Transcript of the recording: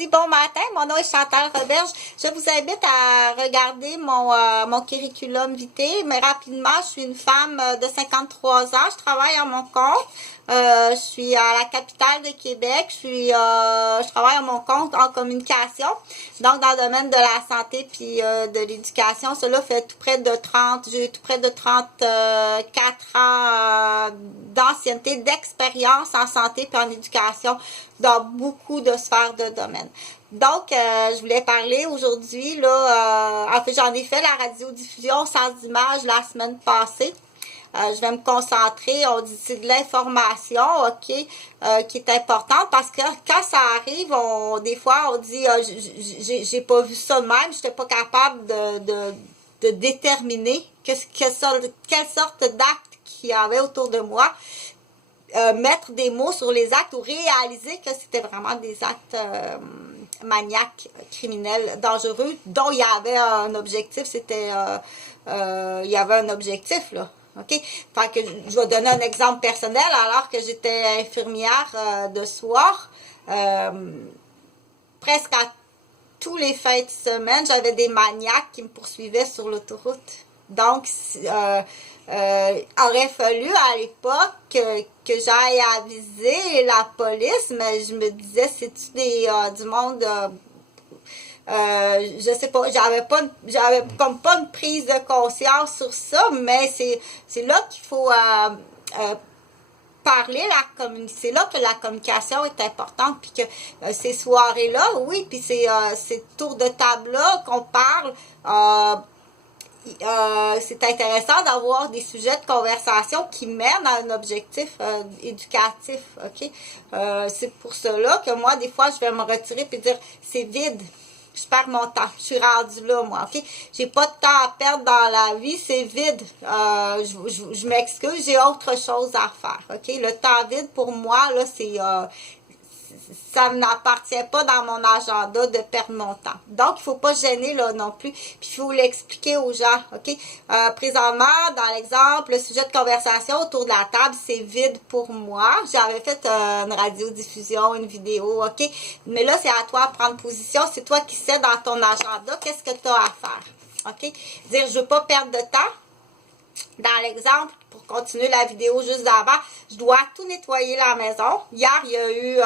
dis bon matin, mon nom est Chantal Roberge. Je vous invite à regarder mon curriculum vitae, mais rapidement, je suis une femme de 53 ans, je travaille à mon compte. Je suis à la capitale de Québec, je travaille à mon compte en communication, donc dans le domaine de la santé puis de l'éducation. Cela fait j'ai tout près de 34 ans d'ancienneté, d'expérience en santé puis en éducation dans beaucoup de sphères de domaine. Donc, je voulais parler aujourd'hui, en fait, j'en ai fait la radiodiffusion sans image la semaine passée. Je vais me concentrer, on dit c'est de l'information, ok, qui est importante parce que quand ça arrive, des fois on dit j'ai pas vu ça de même, j'étais pas capable de déterminer quelle sorte d'actes qu'il y avait autour de moi, mettre des mots sur les actes ou réaliser que c'était vraiment des actes maniaques, criminels, dangereux, dont il y avait un objectif, il y avait un objectif là. OK? Fait que je vais donner un exemple personnel. Alors que j'étais infirmière de soir, presque à tous les fins de semaine, j'avais des maniaques qui me poursuivaient sur l'autoroute. Donc, aurait fallu à l'époque que j'aille aviser la police, mais je me disais, c'est-tu du monde... je sais pas, j'avais comme pas une prise de conscience sur ça, mais c'est là qu'il faut parler, c'est là que la communication est importante, puis que ces soirées-là, oui, puis ces tours de table-là qu'on parle, c'est intéressant d'avoir des sujets de conversation qui mènent à un objectif éducatif, ok? C'est pour cela que moi, des fois, je vais me retirer et dire, c'est vide. Je perds mon temps. Je suis rendue là, moi, ok? J'ai pas de temps à perdre dans la vie, c'est vide. Je m'excuse, j'ai autre chose à faire, ok? Le temps vide, pour moi, là, ça n'appartient pas dans mon agenda de perdre mon temps. Donc, il faut pas se gêner là non plus. Puis, il faut l'expliquer aux gens, ok? Présentement, dans l'exemple, le sujet de conversation autour de la table, c'est vide pour moi. J'avais fait une radiodiffusion, une vidéo, ok? Mais là, c'est à toi de prendre position. C'est toi qui sais dans ton agenda qu'est-ce que tu as à faire, ok? Dire, je veux pas perdre de temps. Dans l'exemple, pour continuer la vidéo juste d'avant, je dois tout nettoyer la maison. Hier, il y a eu